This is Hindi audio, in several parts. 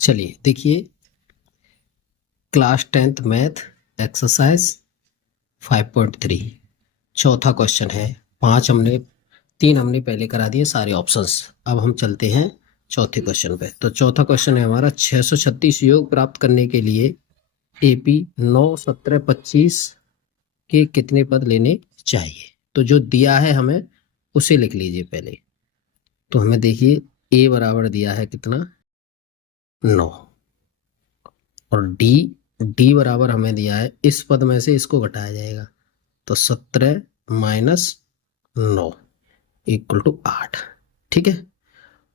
चलिए देखिए, क्लास 10th मैथ एक्सरसाइज 5.3 चौथा क्वेश्चन है। तीन हमने पहले करा दिए सारे ऑप्शंस। अब हम चलते हैं चौथे क्वेश्चन पे। तो चौथा क्वेश्चन है हमारा 636 योग प्राप्त करने के लिए एपी 9, 17, 25 के कितने पद लेने चाहिए। तो जो दिया है हमें उसे लिख लीजिए पहले। तो हमें देखिए ए बराबर दिया है कितना, 9, और डी बराबर हमें दिया है, इस पद में से इसको घटाया जाएगा तो 17 माइनस 9 इक्वल टू 8। ठीक है।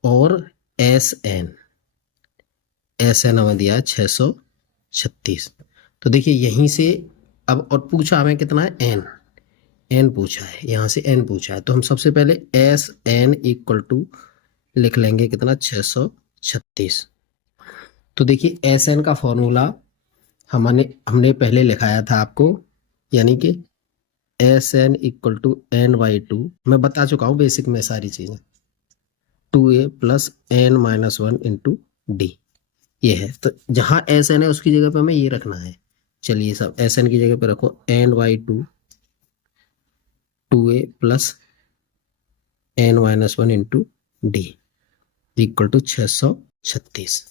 और एस एन हमें दिया है 636। तो देखिए यहीं से अब, और पूछा हमें कितना है, एन पूछा है, यहाँ से एन पूछा है। तो हम सबसे पहले एस एन इक्वल टू लिख लेंगे कितना, 636। तो देखिए एस एन का फॉर्मूला हमने पहले लिखाया था आपको, यानी कि S N equal to N by two. मैं बता चुका हूँ बेसिक में सारी चीज़ें। 2a plus N minus 1 into D, ये है। तो जहाँ एस एन है उसकी जगह पे हमें ये रखना है। चलिए सब एस एन की जगह पे रखो N by two, 2a plus N minus 1 into D equal to 636।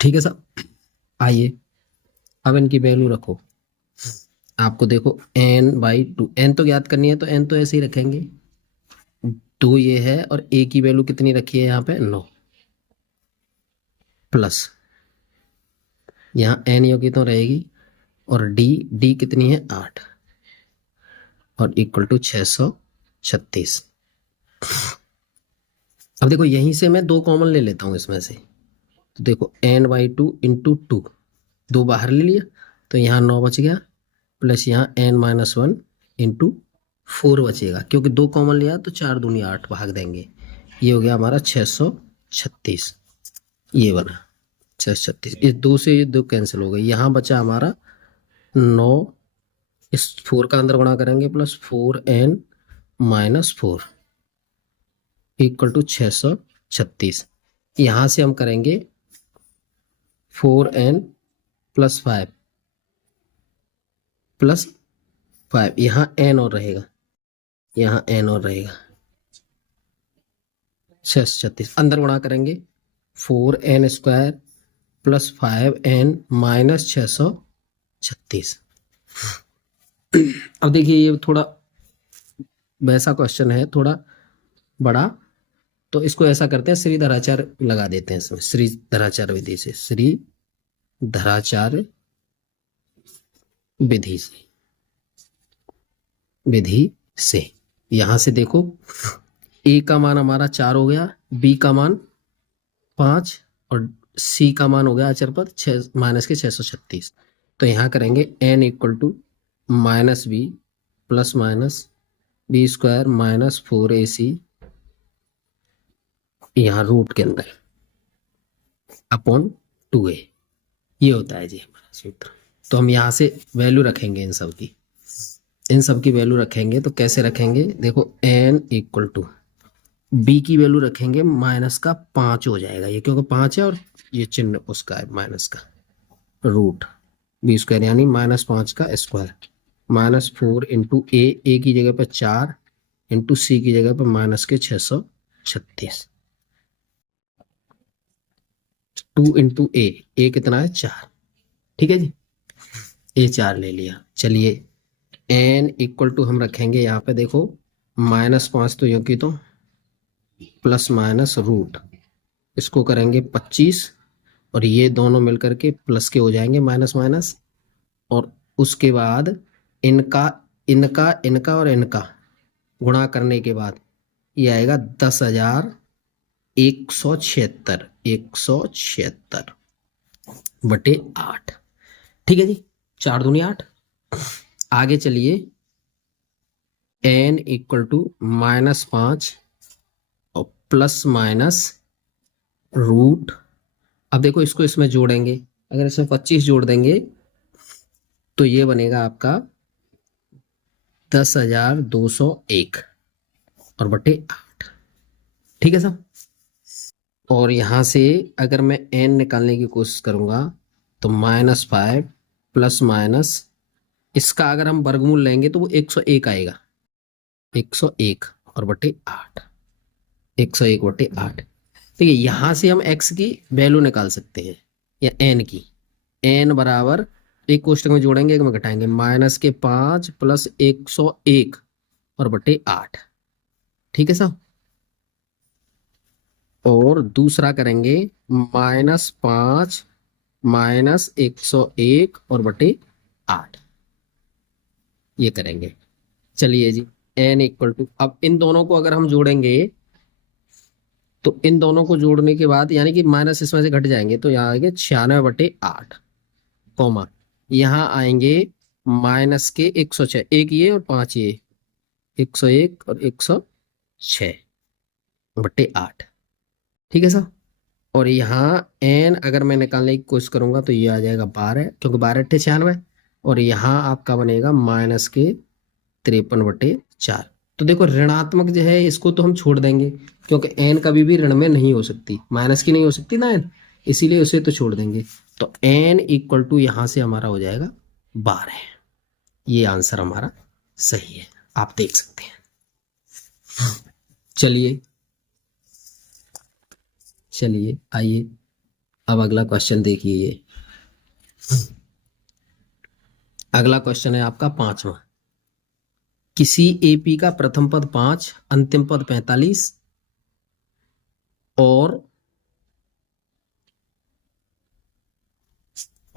ठीक है सब। आइए अब इनकी वैल्यू रखो। आपको देखो एन बाई टू, एन तो ज्ञात करनी है तो एन तो ऐसे ही रखेंगे, 2 ये है, और ए की वैल्यू कितनी रखी है यहाँ पे, 9, प्लस यहाँ एन योगी तो रहेगी, और डी कितनी है, 8, और इक्वल टू 636। अब देखो यहीं से मैं 2 कॉमन ले लेता हूँ इसमें से। तो देखो एन बाई टू इंटू 2, 2 बाहर ले लिया तो यहाँ 9 बच गया, प्लस यहाँ एन माइनस 1 इंटू 4 बचेगा, क्योंकि 2 कॉमन लिया तो 4 दूनी 8 भाग देंगे। ये हो गया हमारा 636, ये बना 636। इस 2 से ये 2 कैंसिल हो गई, यहाँ बचा हमारा 9, इस 4 का अंदर गुणा करेंगे, plus 4n minus 4 equal to 636। यहाँ से हम करेंगे 4n प्लस 5 प्लस 5, यहाँ n और रहेगा, यहाँ n और रहेगा, 636 अंदर गुणा करेंगे 4n square plus 5n minus 636। अब देखिए ये थोड़ा वैसा क्वेश्चन है, थोड़ा बड़ा, तो इसको ऐसा करते हैं, श्री धराचार लगा देते हैं इसमें, श्री धराचार विधि से, श्री धराचार विधि से यहां से देखो ए का मान हमारा 4 हो गया, बी का मान 5, और सी का मान हो गया अचर पद 6 माइनस के 636। तो यहाँ करेंगे N equal to minus B plus minus B square minus 4ac, यहाँ रूट के अंदर अपॉन 2a, ये होता है जी हमारा सूत्र। तो हम यहाँ से वैल्यू रखेंगे इन सब की वैल्यू रखेंगे। तो कैसे रखेंगे, देखो n इक्वल टू b की वैल्यू रखेंगे माइनस का 5 हो जाएगा ये, क्योंकि 5 है और ये चिन्ह उसका है माइनस का, रूट बी स्क्वायर यानी माइनस 5 का स्क्वायर, माइनस 4 इंटू ए की जगह पर 4 इंटू सी की जगह पर माइनस के 636, 2 इंटू ए कितना है, 4। ठीक है जी, ए 4 ले लिया। चलिए एन इक्वल टू हम रखेंगे यहाँ पे, देखो माइनस 5 तो यूं की तो, प्लस माइनस रूट, इसको करेंगे 25, और ये दोनों मिलकर के प्लस के हो जाएंगे माइनस माइनस, और उसके बाद इनका इनका इनका और इनका गुणा करने के बाद ये आएगा 10,176 बटे 8। ठीक है जी, 4 दूनी 8। आगे चलिए n इक्वल टू -5 और प्लस माइनस रूट। अब देखो इसको इसमें जोड़ेंगे, अगर इसमें 25 जोड़ देंगे तो ये बनेगा आपका 10,201 और बटे 8। ठीक है साहब। और यहाँ से अगर मैं n निकालने की कोशिश करूँगा तो -5 प्लस माइनस इसका अगर हम वर्गमूल लेंगे तो वो 101 आएगा, 101 और बटे 8, 101 बटे 8। ठीक है, यहाँ से हम x की वैल्यू निकाल सकते हैं या n की। n बराबर एक कोष्टक में जोड़ेंगे, एक में घटाएंगे, -5 प्लस 101 और बटे 8। ठीक है साहब। और दूसरा करेंगे -5 माइनस 101 और बटे 8, ये करेंगे। चलिए जी, n इक्वल टू, अब इन दोनों को अगर हम जोड़ेंगे तो इन दोनों को जोड़ने के बाद यानी कि माइनस इसमें से घट जाएंगे तो यहाँ आएंगे 96/8, कॉमा यहाँ आएंगे माइनस के 106, एक ये और 5 ये, 101 और 106/8। ठीक है सर। और यहाँ n अगर मैं निकालने की कोशिश करूंगा तो ये आ जाएगा 12, क्योंकि 12×8 = 96, और यहाँ आपका बनेगा माइनस के 53/4। तो देखो ऋणात्मक जो है इसको तो हम छोड़ देंगे, क्योंकि n कभी भी ऋण में नहीं हो सकती, माइनस की नहीं हो सकती ना n, इसीलिए उसे तो छोड़ देंगे। तो n इक्वल टू यहाँ से हमारा हो जाएगा 12। ये आंसर हमारा सही है, आप देख सकते हैं। चलिए चलिए आइए अब अगला क्वेश्चन देखिए। ये अगला क्वेश्चन है आपका 5वां। किसी एपी का प्रथम पद 5, अंतिम पद 45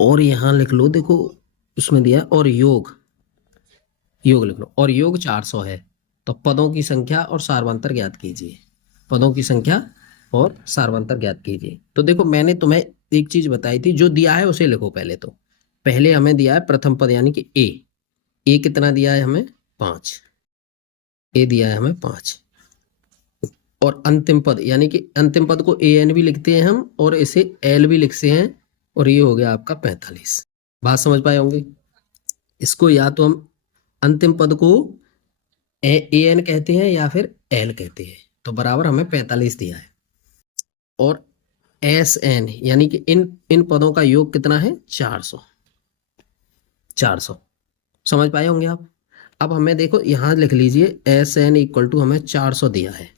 और यहां लिख लो, देखो उसमें दिया और योग लिख लो, और योग 400 है। तो पदों की संख्या और सार्वंतर ज्ञात कीजिए। पदों की संख्या और सार्वंतर ज्ञात कीजिए। तो देखो मैंने तुम्हें एक चीज बताई थी, जो दिया है उसे लिखो पहले। तो पहले हमें दिया है प्रथम पद यानी कि ए कितना दिया है हमें 5, ए दिया है हमें 5, और अंतिम पद यानी कि अंतिम पद को an भी लिखते हैं हम और इसे l भी लिखते हैं, और ये हो गया आपका 45। बात समझ पाए होंगे। इसको या तो हम अंतिम पद को an कहते हैं या फिर l कहते हैं। तो बराबर हमें 45 दिया है, और sn यानी कि इन पदों का योग कितना है 400 समझ पाए होंगे आप। अब हमें देखो यहां लिख लीजिए sn इक्वल टू हमें 400 दिया है,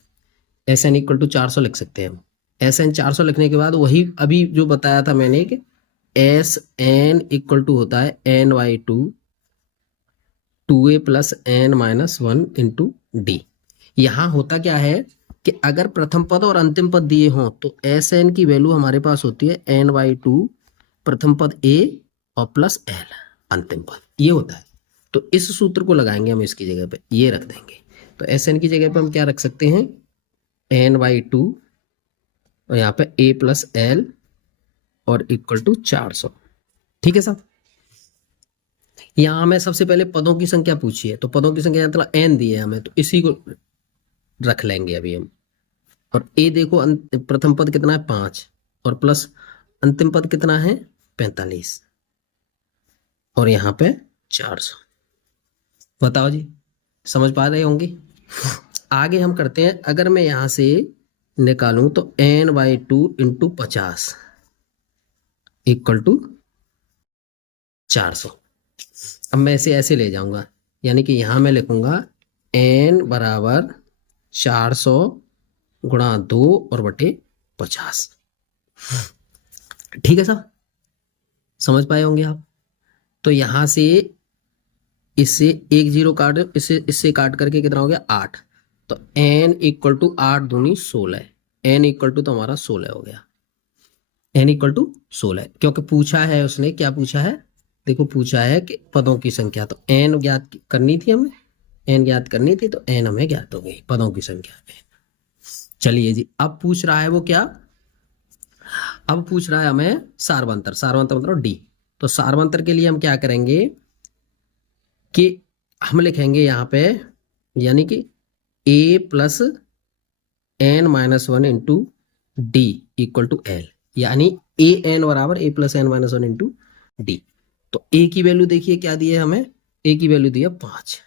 sn इक्वल टू 400 लिख सकते हैं हम। sn 400 लिखने के बाद वही अभी जो बताया था मैंने कि sn इक्वल टू होता है n/2 2a plus n-1 into D. यहाँ होता क्या है कि अगर प्रथम पद और अंतिम पद दिए हों तो sn की वैल्यू हमारे पास होती है n/2 प्रथम पद a और प्लस l अंतिम पद, ये होता है। तो इस सूत्र को लगाएंगे हम इसकी जगह पे, ये रख देंगे। तो sn की जगह पे हम क्या रख सकते हैं n/2 और यहाँ पे a प्लस l और इक्वल टू 400। ठीक है साहब। यहाँ हमें सबसे पहले पदों की संख्या पूछी है, तो पदों की संख्या मतलब n दी है हमें, तो इसी को रख लेंगे अभी हम। और a देखो प्रथम पद कितना है 5 और प्लस अंतिम पद कितना है 45 और यहाँ पे 400। बताओ जी, समझ पा रहे होंगे। आगे हम करते हैं, अगर मैं यहाँ से निकालूं तो n/2 इंटू 50 इक्वल टू 400। अब मैं इसे ऐसे ले जाऊंगा, यानी कि यहां मैं लिखूंगा n बराबर 400 गुणा 2 और बटे 50। ठीक है साहब, समझ पाए होंगे आप। तो यहां से इससे एक जीरो काट, इससे काट करके कितना हो गया 8। तो n इक्वल टू 8 दूनी 16, n इक्वल टू तो हमारा 16 हो गया, n इक्वल टू 16, क्योंकि पूछा है उसने, क्या पूछा है देखो, पूछा है कि पदों की संख्या। तो n ज्ञात करनी थी हमें, n ज्ञात करनी थी, तो n हमें ज्ञात हो गई पदों की संख्या n। चलिए जी, अब पूछ रहा है वो क्या, अब पूछ रहा है हमें सार्वंतर। सार्वंतर मतलब d। तो सार्वंतर के लिए हम क्या करेंगे कि हम लिखेंगे यहाँ पे यानी कि a plus n-1 into D equal to l, यानी an बराबर a plus n-1 into D. तो a की वैल्यू देखिए क्या दी है हमें, a की वैल्यू दी है 5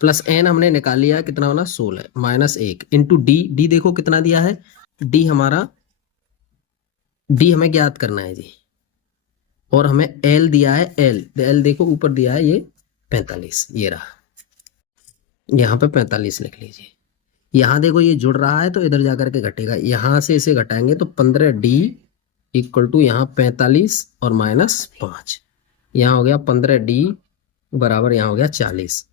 प्लस n हमने निकाल लिया कितना बना 16 -1 इंटू डी। डी देखो कितना दिया है, डी हमारा डी हमें ज्ञात करना है जी, और हमें एल दिया है, एल देखो ऊपर दिया है ये 45, ये रहा, यहाँ पे 45 लिख लीजिए। यहाँ देखो ये जुड़ रहा है तो इधर जाकर के घटेगा, यहाँ से इसे घटाएंगे तो 15D इक्वल टू यहाँ 45 और -5, यहाँ हो गया 15D बराबर यहाँ हो गया 40,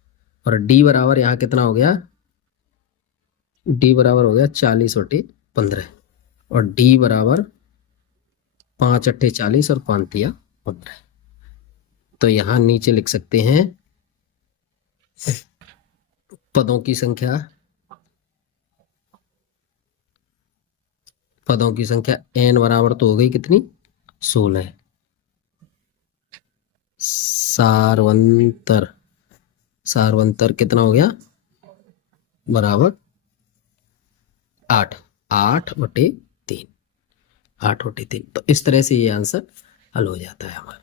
और D बराबर यहाँ कितना हो गया, D बराबर हो गया 40/15, और D बराबर 5×8 40 और 5×3 15। तो यहाँ नीचे लिख सकते हैं पदों की संख्या, पदों की संख्या n बराबर तो हो गई कितनी, 16, सारवंतर, सारवंतर कितना हो गया बराबर 8, 8/3, 8/3। तो इस तरह से ये आंसर हल हो जाता है हमारा।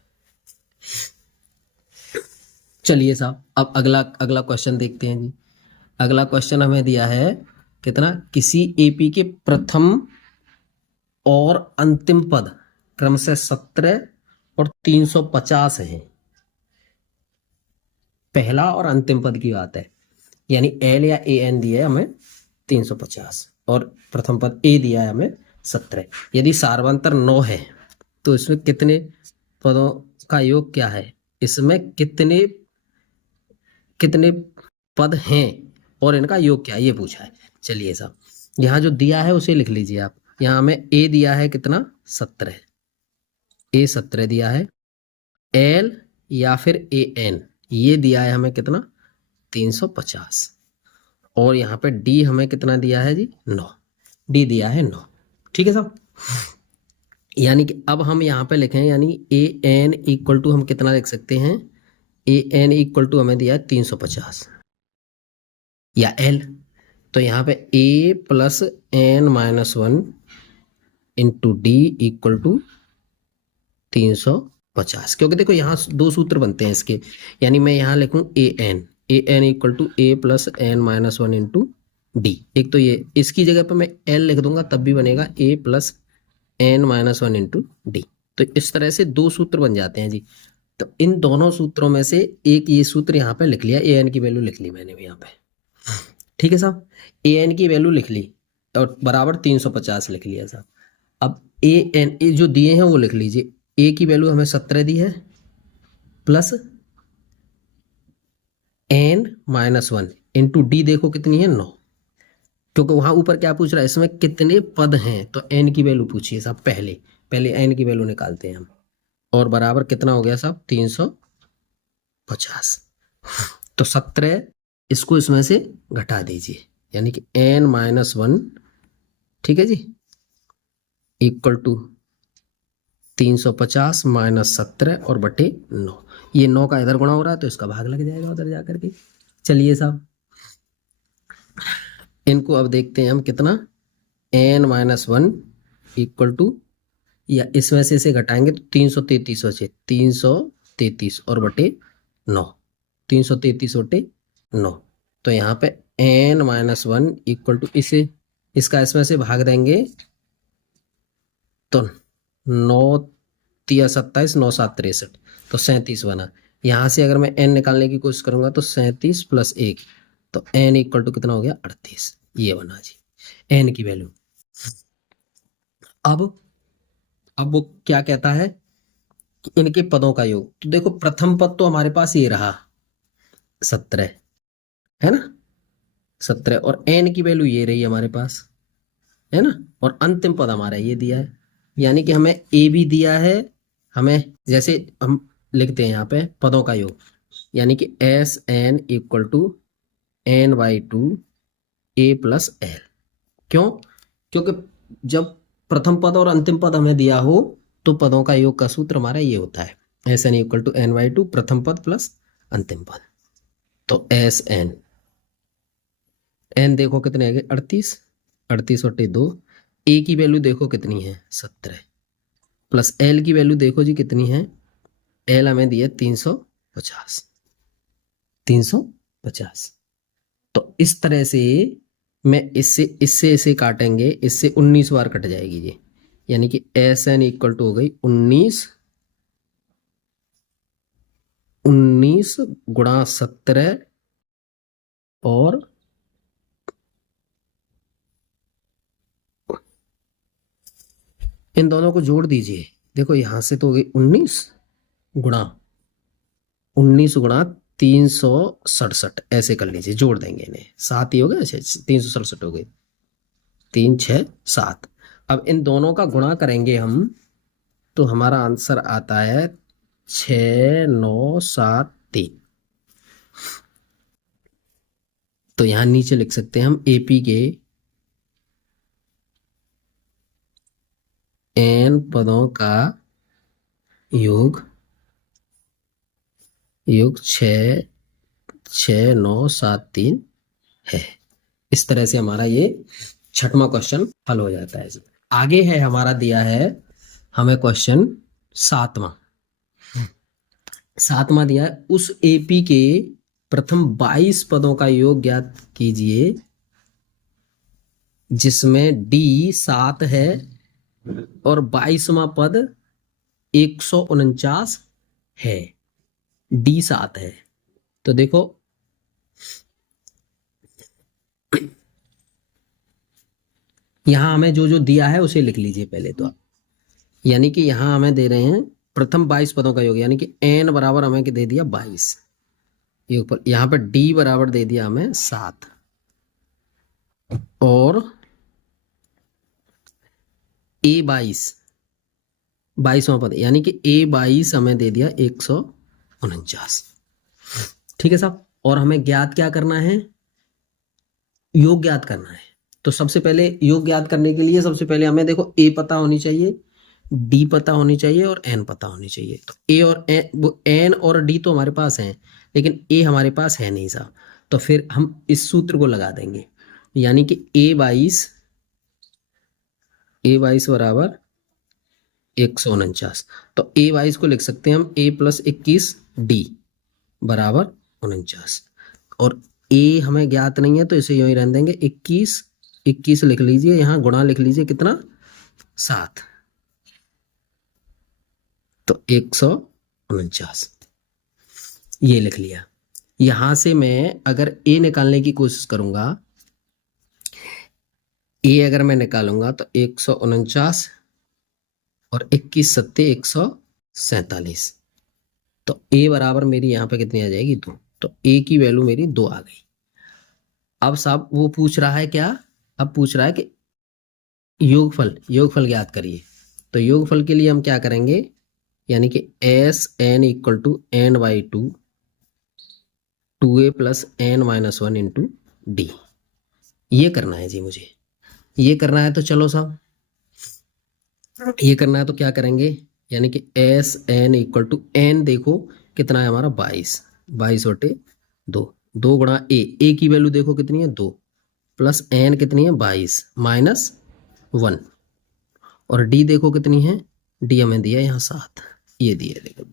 चलिए साहब, अब अगला क्वेश्चन देखते हैं जी। अगला क्वेश्चन हमें दिया है कितना, किसी एपी के प्रथम और अंतिम पद क्रमशः 17 और 350 हैं। पहला और अंतिम पद की बात है, यानी एल या ए एन दिया है हमें 350 और प्रथम पद ए दिया है हमें 17। यदि सारवंतर 9 है तो इसमें कितने पदों का योग क्या है, इसमें कितने कितने पद हैं और इनका योग क्या है ये पूछा है। चलिए साहब, यहाँ जो दिया है उसे लिख लीजिए आप। यहाँ हमें ए दिया है कितना 17, ए 17 दिया है, एल या फिर ए एन ये दिया है हमें कितना 350, और यहाँ पे डी हमें कितना दिया है जी 9, डी दिया है 9। ठीक है साहब, यानी कि अब हम यहाँ पे लिखें, यानी ए एन इक्वल टू हम कितना लिख सकते हैं, ए एन इक्वल टू हमें दिया है 350 या एल, तो यहाँ पे A plus N -1 into D equal to 350, क्योंकि देखो यहाँ दो सूत्र बनते हैं इसके, यानी मैं यहाँ लिखूँ A N equal to A plus N -1 into D. एक तो ये, इसकी जगह पे मैं एल लिख दूंगा तब भी बनेगा ए प्लस एन -1 इंटू डी। तो इस तरह से दो सूत्र बन जाते हैं जी। तो इन दोनों सूत्रों में से एक ये सूत्र यहाँ पे लिख लिया, ए एन की वैल्यू लिख ली मैंने भी यहाँ पे। ठीक है साहब, ए एन की वैल्यू लिख ली और बराबर 350 लिख लिया साहब। अब ए एन जो दिए हैं वो लिख लीजिए, ए की वैल्यू हमें 17 दी है प्लस एन -1 इंटू डी देखो कितनी है 9, क्योंकि वहां ऊपर क्या पूछ रहा है, इसमें कितने पद हैं, तो एन की वैल्यू पूछिए साहब। पहले एन की वैल्यू निकालते हैं हम, और बराबर कितना हो गया साहब 350। तो 17 इसको इसमें से घटा दीजिए, यानी कि एन -1, ठीक है जी, इक्वल टू 350 - 17 और बटे 9। ये 9 का इधर गुणा हो रहा है तो इसका भाग लग जाएगा उधर जाकर के। चलिए साहब, इनको अब देखते हैं हम कितना, n -1 इक्वल टू, या इसमें से इसे घटाएंगे तो 333 बचे, 333 और बटे 9, 333 बटे 9। तो यहाँ पे n -1 इक्वल टू, इसे इसका इसमें से भाग देंगे तो 9 3 27, 9 7 63, तो 37 बना। यहाँ से अगर मैं n निकालने की कोशिश करूंगा तो 37 + 1, तो n इक्वल टू कितना हो गया 38, ये बना जी n की वैल्यू। अब वो क्या कहता है कि इनके पदों का योग। तो देखो प्रथम पद तो हमारे पास ये रहा 17 है ना, 17, और n की वैल्यू ये रही हमारे पास है ना, और अंतिम पद हमारा ये दिया है, यानी कि हमें ए भी दिया है, हमें जैसे हम लिखते हैं यहाँ पे पदों का योग, यानी कि SN equal to n/2 a + l। क्यों, क्योंकि जब प्रथम पद और अंतिम पद हमें दिया हो तो पदों का योग का सूत्र हमारा ये होता है, SN इक्वल टू n/2 प्रथम पद प्लस अंतिम पद। तो SN, n देखो कितने आ गए 38, 38/2, ए की वैल्यू देखो कितनी है 17, प्लस एल की वैल्यू देखो जी कितनी है, एल हमें दी है 350, 350। तो इस तरह से मैं इससे इसे काटेंगे, इससे 19 बार कट जाएगी जी, यानी कि एस एन इक्वल टू हो गई 19 गुणा 17 और इन दोनों को जोड़ दीजिए। देखो यहां से तो हो गई 19 गुणा 367, ऐसे कर लीजिए, जोड़ देंगे इन्हें, 7 ही हो गए। अच्छा 367 हो गई, 3 6 7। अब इन दोनों का गुणा करेंगे हम तो हमारा आंसर आता है 6973। तो यहां नीचे लिख सकते हैं हम एपी के एन पदों का योग 66973 है। इस तरह से हमारा ये 6वां क्वेश्चन हल हो जाता है। आगे है हमारा दिया है हमें क्वेश्चन 7वां दिया है, उस एपी के प्रथम 22 पदों का योग ज्ञात कीजिए जिसमें डी 7 है और 22वां पद 149 है। डी 7 है तो देखो यहां हमें जो जो दिया है उसे लिख लीजिए पहले तो। यानी कि यहां हमें दे रहे हैं प्रथम 22 पदों का योग, यानी कि एन बराबर हमें दे दिया 22 योग पर, यहां पर डी बराबर दे दिया हमें 7 और ए 22वां पद यानी कि ए 22 हमें दे दिया 149। ठीक है साहब। और हमें ज्ञात क्या करना है, योग ज्ञात करना है। तो सबसे पहले योग ज्ञात करने के लिए सबसे पहले हमें देखो ए पता होनी चाहिए, डी पता होनी चाहिए और एन पता होनी चाहिए। तो ए और एन और डी तो हमारे पास हैं लेकिन ए हमारे पास है नहीं साहब। तो फिर हम इस सूत्र को लगा देंगे, यानी कि ए 22 बराबर 149। तो ए 22 को लिख सकते हैं हम A+21 डी बराबर 49। और ए हमें ज्ञात नहीं है तो इसे यूं ही रहने देंगे, 21 लिख लीजिए, यहां गुणा लिख लीजिए कितना 7, तो 149 ये लिख लिया। यहां से मैं अगर ए निकालने की कोशिश करूंगा, ए अगर मैं निकालूंगा तो 149 और 21 सत्ते 147। तो ए बराबर मेरी यहाँ पे कितनी आ जाएगी 2। तो ए की वैल्यू मेरी 2 आ गई। अब साहब वो पूछ रहा है क्या, अब पूछ रहा है कि योगफल ज्ञात करिए। तो योगफल के लिए हम क्या करेंगे, यानी कि S N equal to N by 2a plus N minus 1 into D, ये करना है जी मुझे, ये करना है। तो चलो साहब ये करना है तो क्या करेंगे, यानी कि S N equal to N देखो कितना है हमारा 22 बटे 2 गुणा ए की वैल्यू देखो कितनी है 2 प्लस एन कितनी है 22 माइनस 1 और डी देखो कितनी है, डी हमें दिया यहाँ 7, ये दिया देखो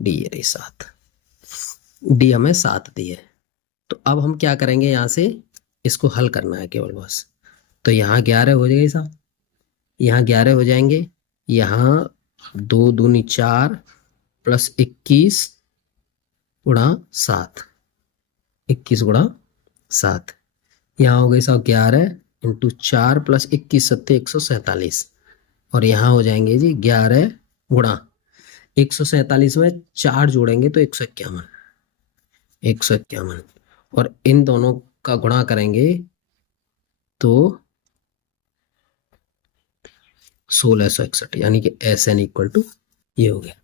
डी ये रही 7, डी हमें 7 दी है। तो अब हम क्या करेंगे, यहाँ से इसको हल करना है केवल बस। तो यहाँ 11 हो जाएगा साहब, यहाँ 11 हो जाएंगे, यहाँ 2 दूनी 4 प्लस 21 गुणा 7, 21 गुणा 7, यहाँ हो गई साहब 11 इंटू 4 प्लस 21 सत्ते 147 और यहाँ हो जाएंगे जी 11 गुणा 147 में 4 जोड़ेंगे तो 151 और इन दोनों का गुणा करेंगे तो 1661, यानी कि एस एन इक्वल टू ये हो गया।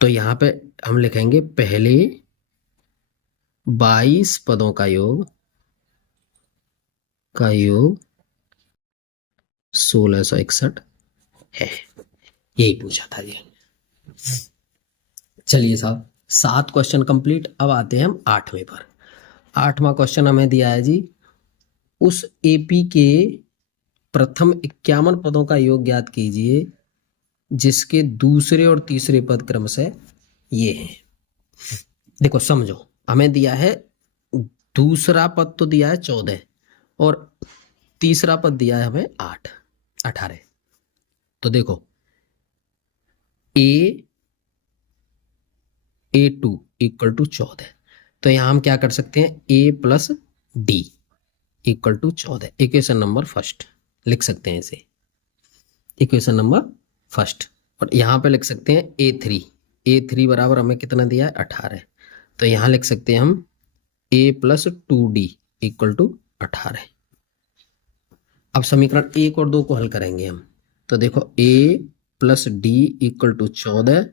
तो यहाँ पे हम लिखेंगे पहले 22 पदों का योग 1661 है, यही पूछा था ये। चलिए साहब 7 क्वेश्चन कंप्लीट। अब आते हैं हम 8वें पर। 8वां क्वेश्चन हमें दिया है जी, उस एपी के प्रथम 51 पदों का योग ज्ञात कीजिए जिसके दूसरे और तीसरे पद क्रमशः ये हैं। देखो समझो, हमें दिया है दूसरा पद तो दिया है 14 और तीसरा पद दिया है हमें 18। तो देखो A2 इक्वल टू 14, तो यहाँ हम क्या कर सकते हैं, A+D equal to 14, equation number first लिख सकते हैं इसे, इक्वेशन नंबर फर्स्ट। और यहाँ पे लिख सकते हैं A3 बराबर हमें कितना दिया है 18, तो यहाँ लिख सकते हैं हम A+2D इक्वल टू 18। अब समीकरण 1 और 2 को हल करेंगे हम, तो देखो A+D इक्वल टू 14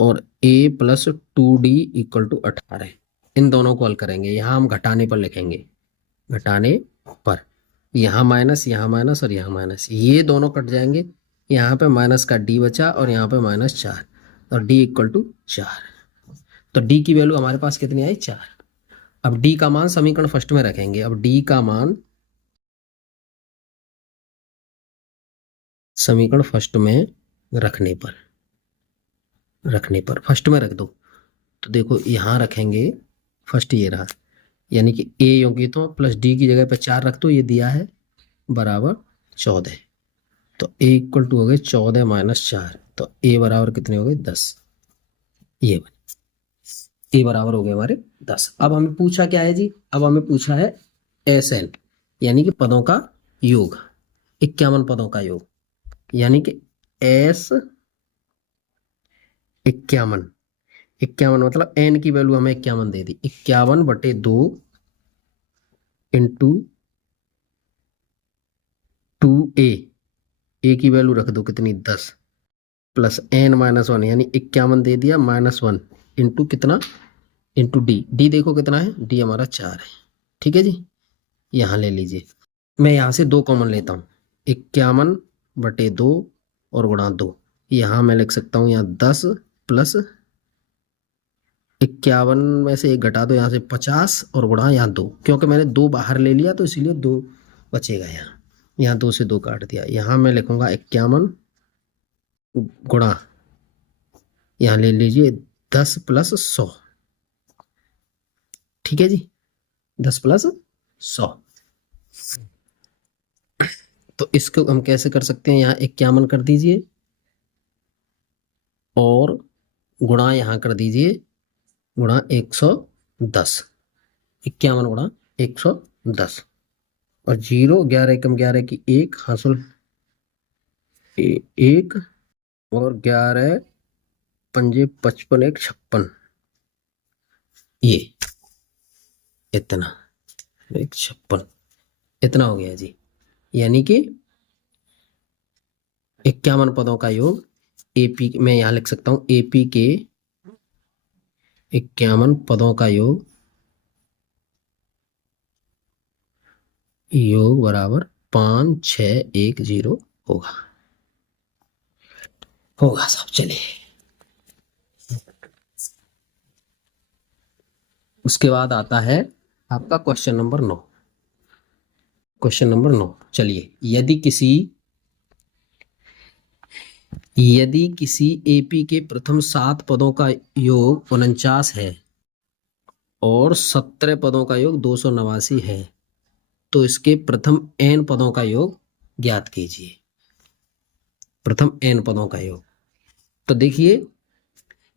और A+2D इक्वल टू 18, इन दोनों को हल करेंगे। यहाँ हम घटाने पर लिखेंगे, घटाने पर यहाँ माइनस और यहाँ माइनस, ये दोनों कट जाएंगे, यहाँ पे माइनस का D बचा और यहाँ पे -4, और D इक्वल टू 4, तो D की वैल्यू हमारे पास कितनी आई 4। अब D का मान समीकरण फर्स्ट में रखेंगे। अब D का मान समीकरण फर्स्ट में रखने पर फर्स्ट में रख दो, तो देखो यहाँ रखेंगे फर्स्ट, ये रहा, यानी कि A योगी तो प्लस D की जगह पे 4 रख दो, ये दिया है बराबर 14, तो A इक्वल टू हो गए 14 माइनस 4, तो A बराबर कितने हो गए 10, ये A बराबर हो गए हमारे 10। अब हमें पूछा क्या है जी, अब हमें पूछा है SN यानी कि पदों का योग, 51 पदों का योग, यानी कि S 51, 51 मतलब N की वैल्यू हमें 51 दे दी, 51/2 इंटू 2A, A की वैल्यू रख दो कितनी 10, प्लस N-1 यानी 51 दे दिया -1 इंटू कितना, इंटू D देखो कितना है, D हमारा 4 है, ठीक है जी। यहाँ ले लीजिए, मैं यहाँ से 2 कॉमन लेता हूँ, 51/2 और गुणा 2, यहाँ मैं लिख सकता हूँ यहाँ 10 प्लस 51 में से 1 घटा दो, यहाँ से 50 और गुणा यहाँ 2, क्योंकि मैंने 2 बाहर ले लिया तो इसीलिए 2 बचेगा, यहाँ 2 से 2 काट दिया, यहाँ मैं लिखूंगा 51 गुणा, यहाँ ले लीजिए 10 + 100, ठीक है जी, 10 + 100। तो इसको हम कैसे कर सकते हैं, यहाँ 51 कर दीजिए और गुणा यहाँ कर दीजिए, गुणा 110, 51 गुणा 110, और 0, 11 × 11 की 1 हासिल 1, और 11 × 5 = 55, 1 56, ये इतना 156 इतना हो गया जी, यानी कि 51 पदों का योग AP, मैं यहाँ लिख सकता हूँ AP के 51 पदों का योग बराबर 5610 होगा साहब। चलिए, उसके बाद आता है आपका क्वेश्चन नंबर 9। क्वेश्चन नंबर 9, चलिए, यदि किसी AP के प्रथम 7 पदों का योग 49 है और 17 पदों का योग 289 है, तो इसके प्रथम n पदों का योग ज्ञात कीजिए। प्रथम n पदों का योग, तो देखिए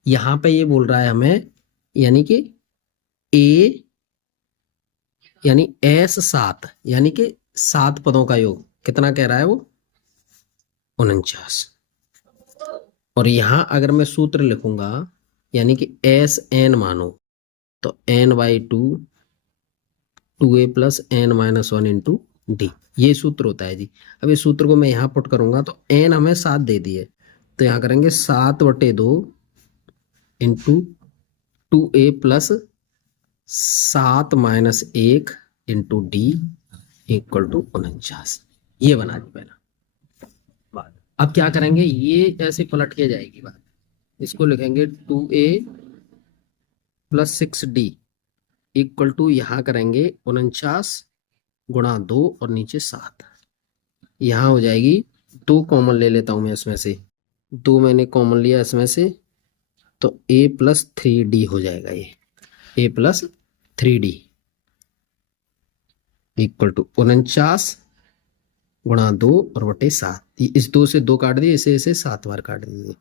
यहां पे ये बोल रहा है हमें, यानी कि A यानी S7 यानी कि 7 पदों का योग कितना कह रहा है वो 49, और यहां अगर मैं सूत्र लिखूंगा यानी कि SN मानो, तो n/2 2A + n-1 into D, ये सूत्र होता है जी। अब इस सूत्र को मैं यहाँ पुट करूंगा तो n हमें 7 दे दिए, तो यहाँ करेंगे 7/2 into 2A + 7-1 into D equal to 49, ये बना दी पहला बात। अब क्या करेंगे, ये ऐसे पलट के जाएगी बात, इसको लिखेंगे 2A + 6D इक्वल टू, यहाँ करेंगे 49 गुणा 2 और नीचे 7, यहाँ हो जाएगी 2 कॉमन ले लेता हूँ मैं इसमें से, 2 मैंने कॉमन लिया इसमें से, तो A + 3D हो जाएगा, ये A + 3D इक्वल टू 49 गुणा 2 और बटे 7। इस 2 से 2 काट दिए, इसे 7 बार काट दीजिए।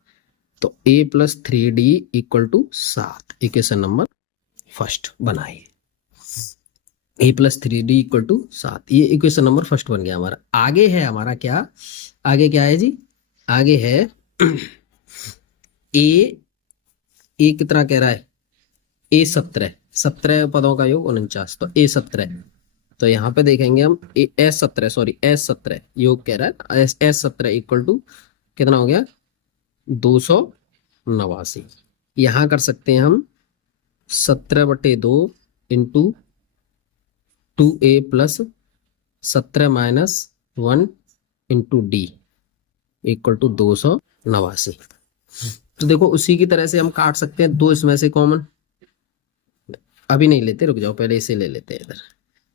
तो a plus 3d equal to 7। Equation number first बनाइए। a plus 3d equal to 7, ये इक्वेशन नंबर फर्स्ट बन गया हमारा। आगे है हमारा क्या, आगे क्या है जी, आगे है a कितना कह रहा है, a 17 पदों का योग 49, तो a 17। तो यहाँ पे देखेंगे हम S17 योग कह रहा है, S17 इक्वल टू कितना हो गया 289। यहाँ कर सकते हैं हम 17/2 into 2a plus 17-1 into D equal to 289। तो देखो उसी की तरह से हम काट सकते हैं, 2 इसमें से कॉमन अभी नहीं लेते, रुक जाओ पहले इसे ले लेते हैं इधर।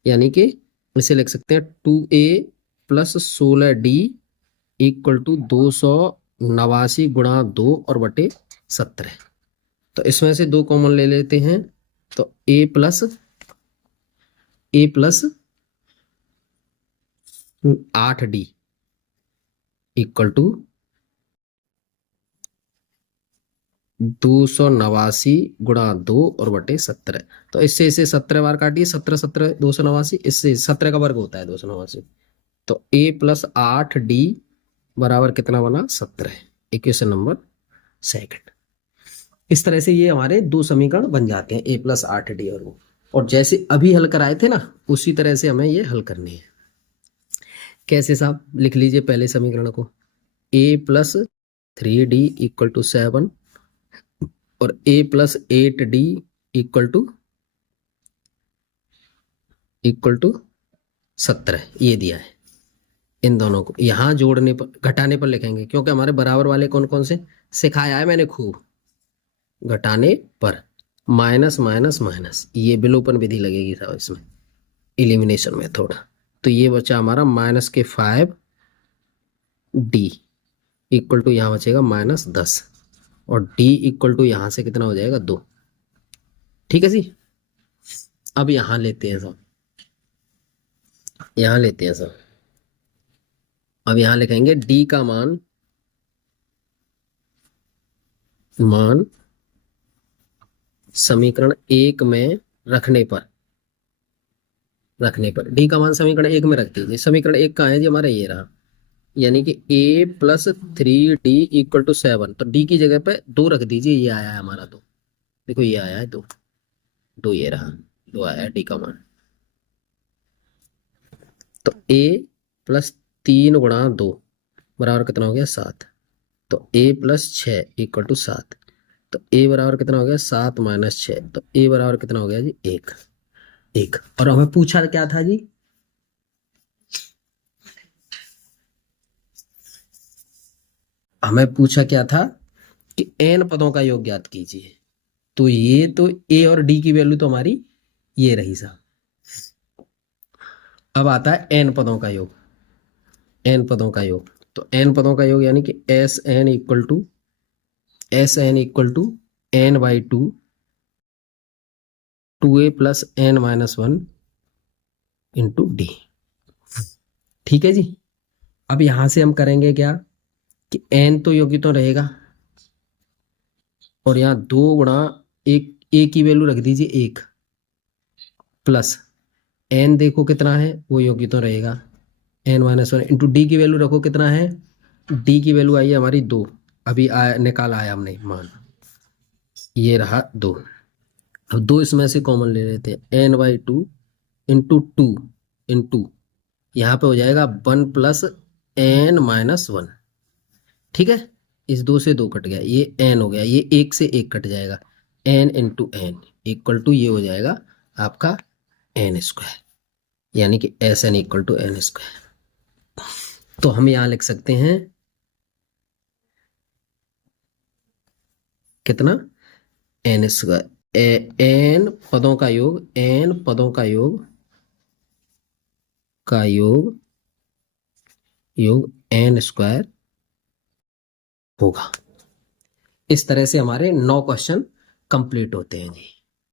यानी कि इसे लिख सकते हैं 2a plus 16d equal to 289 गुणा 2 और बटे 17। तो इसमें से 2 कॉमन ले लेते हैं, तो a plus 8d equal to 289 गुणा 2 और बटे 17। तो इससे इसे 17 बार काटिए, 17 289, इससे 17 का वर्ग होता है 289। तो a प्लस 8d बराबर कितना बना 17। Equation number second. इस तरह से ये हमारे 2 समीकरण बन जाते हैं, a प्लस 8d और वो। और जैसे अभी हल कराए थे ना, उसी तरह से हमें ये हल करनी है। कैसे साहब, लिख लीजिए पहले समीकरण को, a plus 3d equal to 7 और a plus 8d equal to 17 ये दिया है। इन दोनों को यहाँ जोड़ने पर, घटाने पर लिखेंगे, क्योंकि हमारे बराबर वाले कौन कौन से सिखाया है मैंने खूब। घटाने पर माइनस माइनस माइनस, ये विलोपन विधि लगेगी साहब इसमें, एलिमिनेशन मेथड। तो ये बचा हमारा -5d इक्वल टू यहाँ बचेगा -10 और d इक्वल टू यहाँ से कितना हो जाएगा 2। ठीक है जी। अब यहाँ लेते हैं सब, यहाँ लेते हैं सब। अब यहाँ लिखेंगे d का मान समीकरण 1 में रखने पर d का मान समीकरण 1 में रख दीजिए। समीकरण 1 कहाँ है जी हमारा, ये रहा। यानी कि a plus 3d equal to 7, तो d की जगह पे 2 रख दीजिए, ये आया है हमारा 2। देखो ये आया है 2 ये रहा, 2 आया है d का मान। तो a प्लस 3 गुणा 2 बराबर कितना हो गया 7। तो a प्लस 6 इक्वल टू 7। तो a बराबर कितना हो गया 7 माइनस 6, तो a बराबर कितना हो गया जी 1। और हमें पूछा क्या था जी, हमें पूछा क्या था कि n पदों का योग ज्ञात कीजिए। तो ये तो a और d की वैल्यू तो हमारी ये रही साहब। अब आता है n पदों का योग, n पदों का योग। तो n पदों का योग यानी कि Sn equal to n/2 2a plus n-1 into D. ठीक है जी। अब यहां से हम करेंगे क्या कि n तो योगी तो रहेगा, और यहाँ 2 गुणा एक a की वैल्यू रख दीजिए 1 प्लस n देखो कितना है वो योगी तो रहेगा n-1 इंटू डी की वैल्यू रखो कितना है, d की वैल्यू आई है हमारी 2, अभी निकाला है हमने मान, ये रहा 2। अब 2 इसमें से कॉमन ले लेते हैं, n/2 इंटू 2 इंटू यहाँ पे हो जाएगा 1 प्लस n-1। ठीक है, इस 2 से 2 कट गया, ये n हो गया, ये 1 से 1 कट जाएगा, n into n equal to ये हो जाएगा आपका n², यानी कि Sn इक्वल टू n²। तो हम यहाँ लिख सकते हैं कितना n², n पदों का योग, n पदों का योग n² होगा। इस तरह से हमारे 9 क्वेश्चन कंप्लीट होते हैं जी।